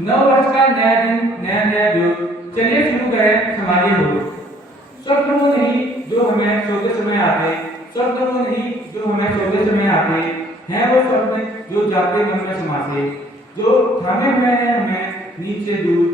नव वर्ष का नया दिन, नया नया जोश। चलिए शुरू करें समाधि हो। स्वप्न वो नहीं जो हमें सोते समय आते, स्वप्न वो नहीं जो हमें सोते समय आते हैं, वो स्वप्न जो जागते मन में समाते, जो थामे हुए हैं हमें नींद से दूर।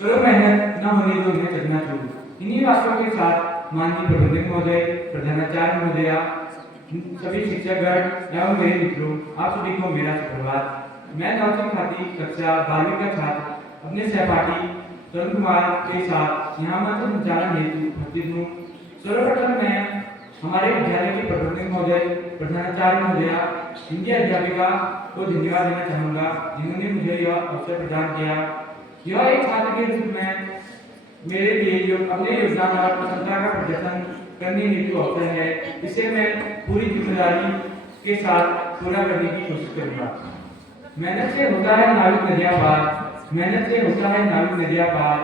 करो मेहनत न होने दो उन्हें चकनाचूर। इन्हीं बातों के साथ माननीय प्रबंधक महोदय, प्रधानाचार्य महोदया, सभी शिक्षकगण एवं मेरे मित्रों, आप सभी को मेरा सुप्रभात। मैं नवम खाती कक्षा 12वीं का छात्र अपने सहपाठी तरुण कुमार के साथ यहाँ मंच संचालन हेतु उपस्थित हूँ। सर्वप्रथम मैं हमारे विद्यालय के प्रबंधक महोदय, प्रधानाचार्य महोदया, हिंदी अध्यापिका को धन्यवाद देना चाहूँगा जिन्होंने मुझे यह अवसर प्रदान किया। यह एक छात्र के रूप में मेरे लिए अपने योगदान और प्रशंसा का प्रदर्शन करने हेतु अवसर है, इसे मैं पूरी जिम्मेदारी के साथ पूरा करने की कोशिश करूँगा। मेहनत से होता है नाविक नदियाँ पार, मेहनत से होता है नाविक नदियाँ पार।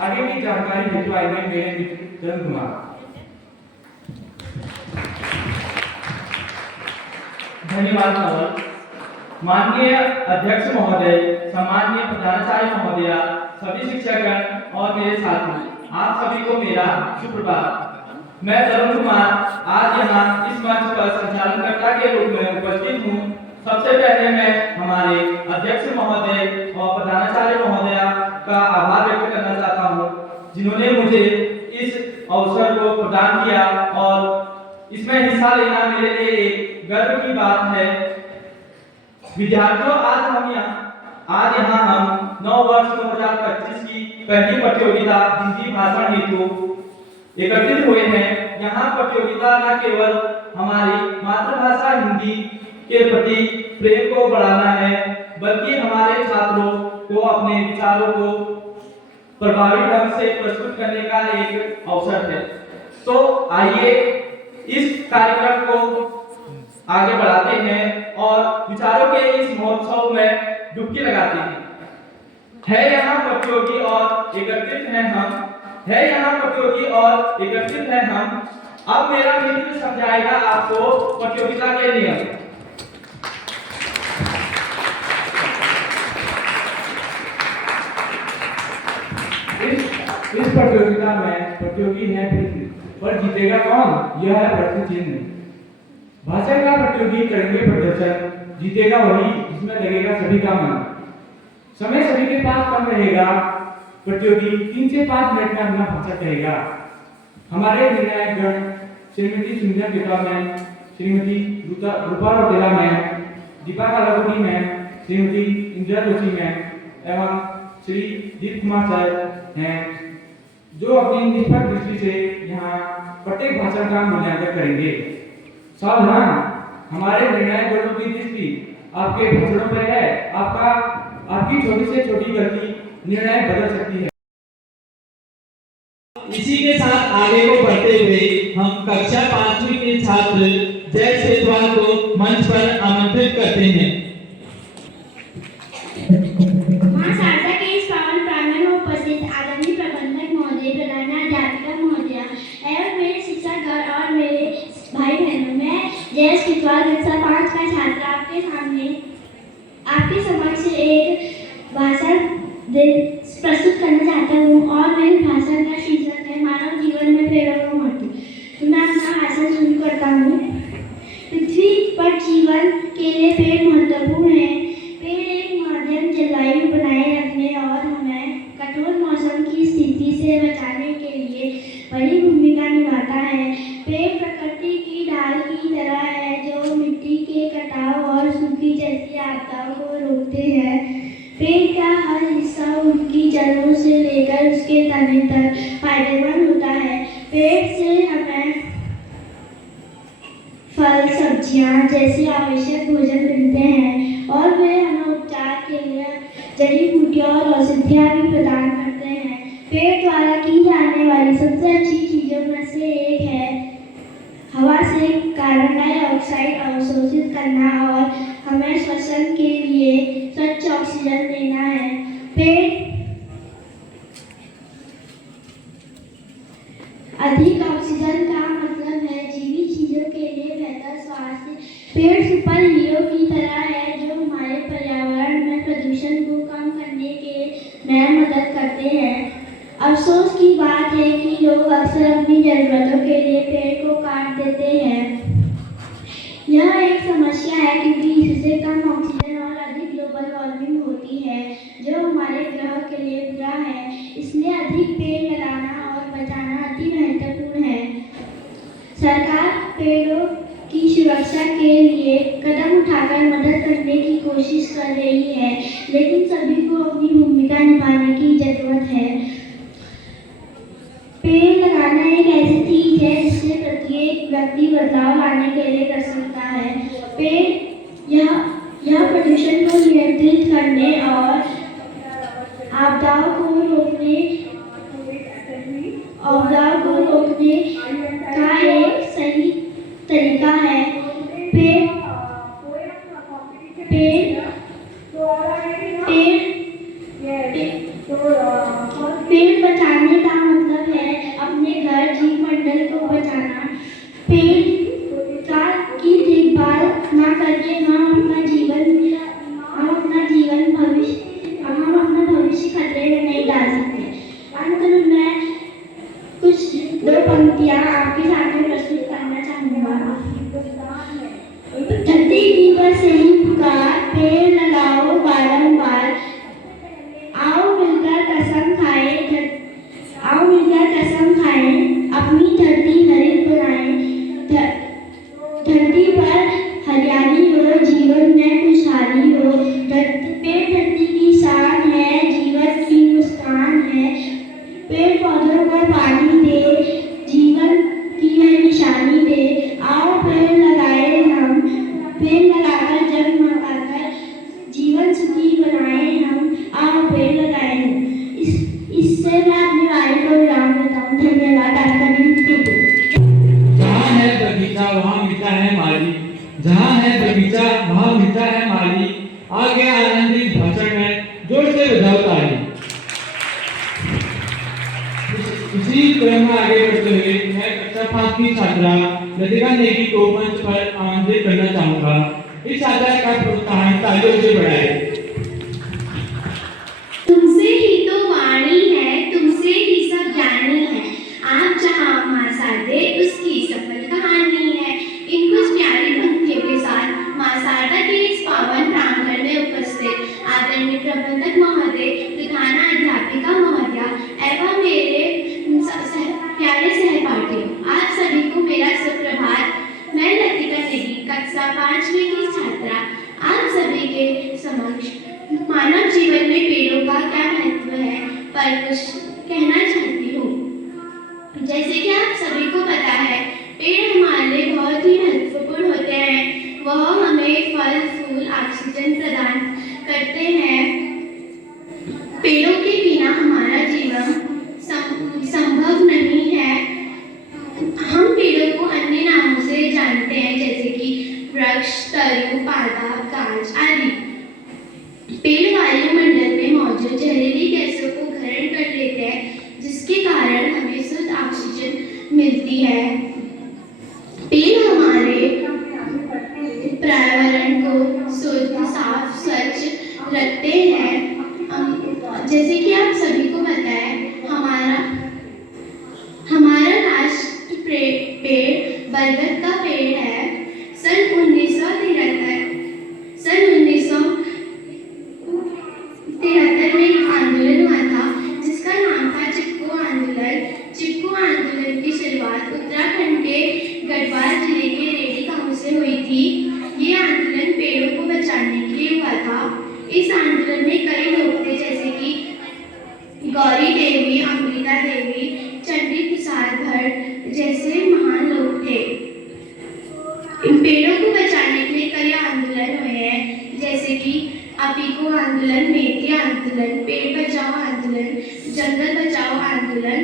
आगे की जानकारी हेतु आएंगे मेरे मित्र तरुण कुमार। धन्यवाद नवल। माननीय अध्यक्ष महोदय, सम्माननीय प्रधानाचार्य महोदया, सभी शिक्षकगण और मेरे साथी, आप सभी को मेरा सुप्रभात। मैं तरुण कुमार आज यहाँ इस मंच पर संचालनकर्ता के रूप में उपस्थित हूँ। सबसे पहले मैं हमारे अध्यक्ष महोदय और प्रधानाचार्य महोदया का आभार व्यक्त करना चाहता हूँ जिन्होंने मुझे इस अवसर को प्रदान किया और इसमें हिस्सा लेना मेरे लिए एक गर्व की बात है। विद्यार्थियों, आज यहाँ हम नव वर्ष 2025 की पहली प्रतियोगिता हिंदी भाषण हेतु एकत्रित हुए हैं। यहाँ प्रतियोगिता न केवल हमारी मातृभाषा हिंदी के प्रति प्रेम को बढ़ाना है, बल्कि हमारे छात्रों को अपने विचारों को प्रभावी ढंग से प्रस्तुत करने का एक अवसर है। तो आइए इस कार्यक्रम को आगे बढ़ाते हैं और विचारों के इस महोत्सव में डुबकी लगाते हैं। यहाँ प्रतियोगी और एकत्रित हैं हम, यहाँ प्रतियोगी और एकत्रित हैं हम। अब मेरा मित्र समझाएगा आपको प्रतियोगिता के नियम। इस प्रतियोगिता में प्रतियोगी है भिन्न, पर जीतेगा कौन, यह है प्रश्न चिन्ह। भाषण का प्रतियोगी करेंगे प्रदर्शन, जीतेगा वही जिसमें लगेगा सभी का मन। समय सभी के पास कम रहेगा, प्रतियोगी 3 से 5 मिनट में अपना भाषण कहेगा। हमारे निर्णायक गण श्रीमती सुंदर पिता ma'am, Shrimati Rupa Rautela ma'am, Deepa Kalavati ma'am, Shrimati Indira Joshi ma'am एवं श्री दीप कुमार सर हैं, जो अपनी निष्पक्ष दृष्टि से यहाँ प्रत्येक भाषण का मूल्यांकन करेंगे। सावधान, हमारे निर्णायक गणों की दृष्टि आपके भाषणों पर है। आपकी छोटी से छोटी गलती निर्णय बदल सकती है। इसी के साथ आगे को बढ़ते हुए हम कक्षा 5वीं के छात्र जय सेतवाल को मंच पर आमंत्रित करते हैं। मां शारदा के इस पावन प्रांगण में उपस्थित आदरणीय प्रबंधक महोदय, प्रधानाध्यापिका महोदया एवं मेरे शिक्षकगण और मेरे भाई बहनों, मैं जय सेतवाल कक्षा 5 का छात्र आपके सामने आपके समक्ष एक भाषण प्रस्तुत करना चाहता हूँ और मेरे भाषण का शीर्षक है मानव जीवन में पेड़ों का महत्व। तो मैं अपना भाषण शुरू करता हूँ। पृथ्वी पर जीवन के लिए पेड़ महत्वपूर्ण है। पेड़ एक मध्यम जलवायु बनाए रखने और हमें कठोर मौसम की स्थिति से बचाने के लिए बड़ी भूमिका निभाता है। पेड़ प्रकृति की ढाल की तरह है जो मिट्टी के कटाव और सूखी जैसी आपदाओं को रोकते हैं। पेड़ का हर हिस्सा उनकी जड़ों से लेकर उसके तने तक फायदेमंद होता है। पेड़ से हमें फल, सब्जियां जैसे आवश्यक भोजन मिलते हैं और वे हमें उपचार के लिए जड़ी बूटियां और औषधियां भी प्रदान करते हैं। पेड़ द्वारा की जाने वाली सबसे अच्छी चीजों में से एक है हवा से कार्बन डाइऑक्साइड अवशोषित करना और हमें श्वसन के लिए स्वच्छ ऑक्सीजन देना है। पेड़ अधिक ऑक्सीजन का मतलब है जीवित चीजों के लिए बेहतर स्वास्थ्य। पेड़ सुपर हीरो की तरह है जो हमारे पर्यावरण में प्रदूषण को कम करने के बात है कि लोग अक्सर अपनी जरूरतों के लिए पेड़ को काट देते हैं। यह एक समस्या है क्योंकि इससे कम ऑक्सीजन और अधिक ग्लोबल वार्मिंग होती है, जो हमारे ग्रह के लिए बुरा है। इसलिए अधिक पेड़ लगाना और बचाना अति महत्वपूर्ण है। सरकार पेड़ों की सुरक्षा के लिए कदम उठाकर मदद करने की कोशिश कर रही है, लेकिन सभी को अपनी भूमिका निभाने की जरूरत है। पेड़ लगाना एक ऐसी चीज है जिससे प्रत्येक व्यक्ति बदलाव लाने के लिए कर सकता है। पेड़ यह प्रदूषण को नियंत्रित करने और आपदाओं को रोकने का एक सही तरीका है। पेड़ बचाने का मतलब है अपने घर जीव मंडल को बचाना। पेड़ की देखभाल ना करके हम अपना भविष्य खतरे में नहीं डाल सकते। अंत में मैं कुछ दो पंक्तियां आपके सामने प्रस्तुत करना चाहूँगा। धरती की बस यही पुकार, पेड़ लगाओ बारंबार, आओ मिलकर कसम खाएं, अपनी धरती हरित बनाएं। धरती पर हरियाली हो, जीवन में खुशहाली हो। पेड़ धरती की शान है, जीवन की मुस्कान है। पेड़ पौधों को पानी दे, जीवन की वह निशानी दे। आओ पेड़ लगाए हम, पेड़ लगाकर जग मकाकर जीवन सुखी बनाए हम। आओ पेड़ लगाए हम। इससे मैं अपनी वाणी को विराम देता हूँ। धन्यवाद। आपका दिन शुभ हो। जहाँ है बगीचा वहाँ मिलता है माली, जहाँ है बगीचा वहाँ मिलता है माली। आगे आनंदित भाषण में जोर से बजाओ ताली। इसी क्रम में आगे बढ़ते हुए मैं कक्षा 5 की छात्रा लतिका नेगी को मंच पर आमंत्रित करना चाहूँगा। इस छात्रा का प्रोत्साहन तालियों से बढ़ाएं। तुमसे ही तो वाणी है, तुमसे ही सब जानी है। आप जहाँ माँ सादे उसकी सफल कहानी है। इन कुछ प्यारी पंक्तियों के साथ माँ शारदा के इस पावन प्रांगण में उपस्थित आदरणीय प्रबंधक महोदय, प्रधानाध्यापिका महोदया एवं मेरे प्यारे सहपाठियों, आप सभी को मेरा सुप्रभात। मैं लतिका नेगी, कक्षा 5वीं की छात्रा, आप सभी के समक्ष मानव जीवन में पेड़ों का क्या महत्व है पर कुछ कहना चाहती हूँ। जैसे कि आप सभी को पता है, पेड़ हमारे लिए बहुत ही महत्वपूर्ण होते हैं। वह हमें फल फूल ऑक्सीजन प्रदान करते हैं। पेड़ों के बिना हमारा जीवन संभव नहीं है। हम पेड़ों को अन्य नामों से जानते हैं, जैसे कि वृक्ष, तरु, पादप, गाछ आदि। पेड़ वायुमंडल में मौजूद जहरीली गैसों को ग्रहण कर लेते हैं, जिसके कारण हमें शुद्ध ऑक्सीजन मिलती है। पेड़ हमारे पर्यावरण को शुद्ध, साफ, स्वच्छ रखते हैं। जैसे कि आप सभी को पता है, हमारा राष्ट्रीय पेड़ बरगद का पेड़ है। सन 1973 में एक आंदोलन हुआ था जिसका नाम था चिपको आंदोलन। चिपको आंदोलन की शुरुआत उत्तराखंड के गढ़वाल जिले के रेडी गांव से हुई थी। ये आंदोलन पेड़ों को बचाने के लिए हुआ था। इस आंदोलन में कई लोग थे, जैसे कि गौरी देवी, अमृता देवी, चंडी प्रसाद भट्ट जैसे महान लोग थे। इन पेड़ों को बचाने के लिए कई आंदोलन हुए हैं, जैसे कि अपीको आंदोलन, मेथी आंदोलन, पेड़ बचाओ आंदोलन, जंगल बचाओ आंदोलन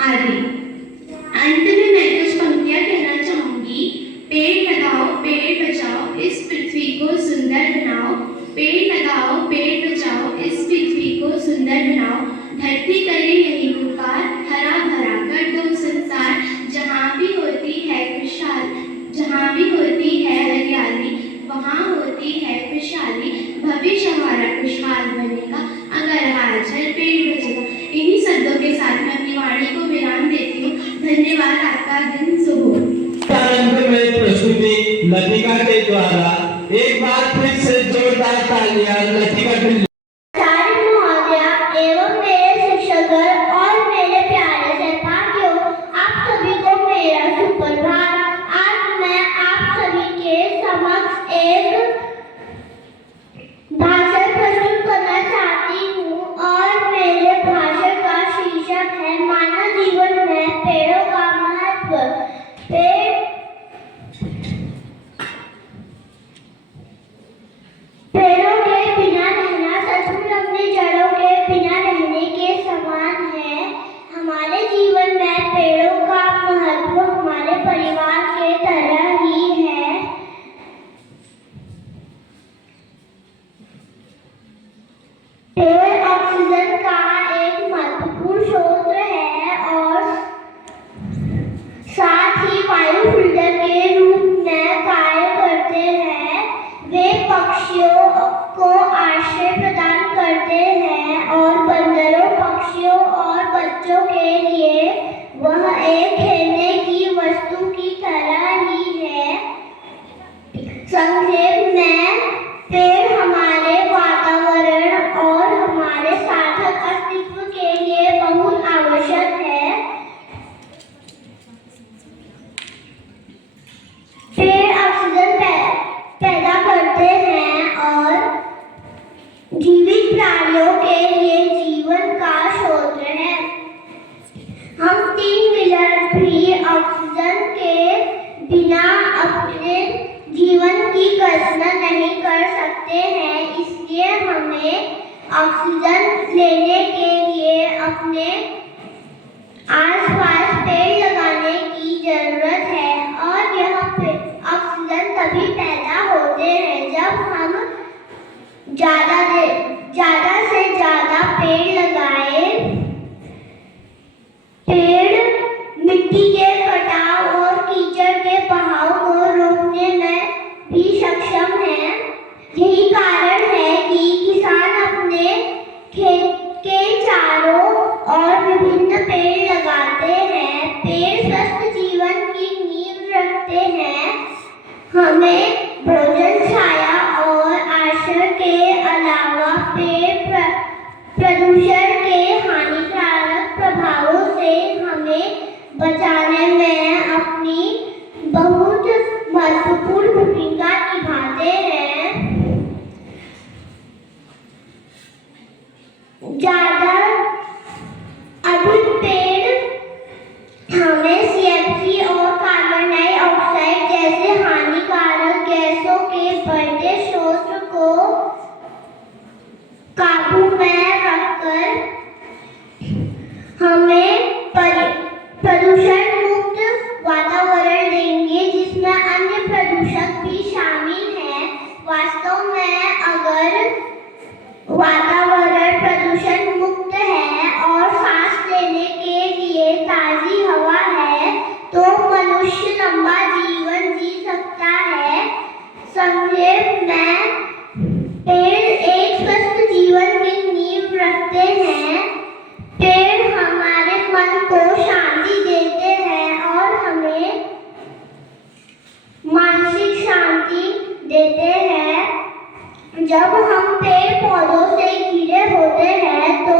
आदि। अंत में मैं कुछ पंक्तियां कहना चाहूंगी। पेड़ लगाओ, पेड़ बचाओ, इस पृथ्वी को सुंदर बनाओ। पेड़ लगाओ, पेड़ बचाओ, इस पृथ्वी को सुंदर बनाओ। धरती करे यही पुकार, हरा भरा कर दो संसार। जहाँ भी होती है हरियाली, वहाँ होती है खुशहाली। भविष्य हमारा खुशहाल बनेगा अगर आज हर पेड़ बचेगा। इन्हीं शब्दों के साथ मैं अपनी वाणी को फिर से जोरदार तालियां लतिका के लिए। आचार्य महोदया एवं मेरे शिक्षकगण और मेरे प्यारे सहपाठियों, आप सभी को मेरा सुप्रभात। आज मैं आप सभी के समक्ष एक भाषण प्रस्तुत करना चाहती हूँ और मेरे भाषण का शीर्षक है मानव जीवन में पेड़ों का महत्व। पेड़ों के बिना रहना सचमुच अपनी जड़ों के बिना रहने के समान है। हमारे जीवन में पेड़ों का महत्व हमारे परिवार के तरह ही है। पेड़ ऑक्सीजन का एक महत्वपूर्ण स्रोत है और साथ ही वायु फिल्टर के रूप में कार्य करते हैं। वे पक्षियों को आश्रय प्रदान करते हैं और बंदरों, पक्षियों और बच्चों के लिए वह एक खेलने की वस्तु की तरह ही है। संक्षेप में, पेड़ हमारे वातावरण और हमारे सार्थक अस्तित्व के लिए बहुत आवश्यक है। पेड़ ऑक्सीजन पैदा करते हैं और जीवित प्राणियों के लिए जीवन का स्रोत है। हम 3 मिनट भी ऑक्सीजन के बिना अपने जीवन की कल्पना नहीं कर सकते हैं। इसलिए हमें ऑक्सीजन लेने के लिए अपने आसपास पेड़ लगाने की जरूरत है और यह ऑक्सीजन तभी पैदा होते हैं जब हम ज्यादा से ज्यादा पेड़ लगाएं। पेड़ मिट्टी के कटाव और कीचड़ के बहाव को रोकने में भी सक्षम है। यही कारण है कि किसान अपने खेत के चारों ओर विभिन्न पेड़ लगाते हैं। पेड़ स्वस्थ जीवन की नींव रखते हैं। हमें भोजन, छाया और आश्रय के अलावा पेड़ प्रदूषण के हानिकारक प्रभावों से हमें बचाने में अपनी बहुत महत्वपूर्ण भूमिका निभाते हैं। ज्यादा अधिक पेड़ हमें CFC और कार्बन डाइऑक्साइड जैसे हानिकारक गैसों के बढ़ते स्रोत को काबू में रखकर हमें प्रदूषण मुक्त वातावरण देंगे जिसमें अन्य प्रदूषक भी शामिल हैं। वास्तव में अगर वातावरण प्रदूषण मुक्त है और सांस लेने के लिए ताजी हवा है तो मनुष्य लंबा जीवन जी सकता है। संक्षेप में, पेड़ एक स्वस्थ जीवन की नींव रखते हैं। पेड़ हमारे मन को शांति देते हैं और हमें मानसिक शांति देते हैं। जब हम पेड़ पौधों से घिरे होते हैं तो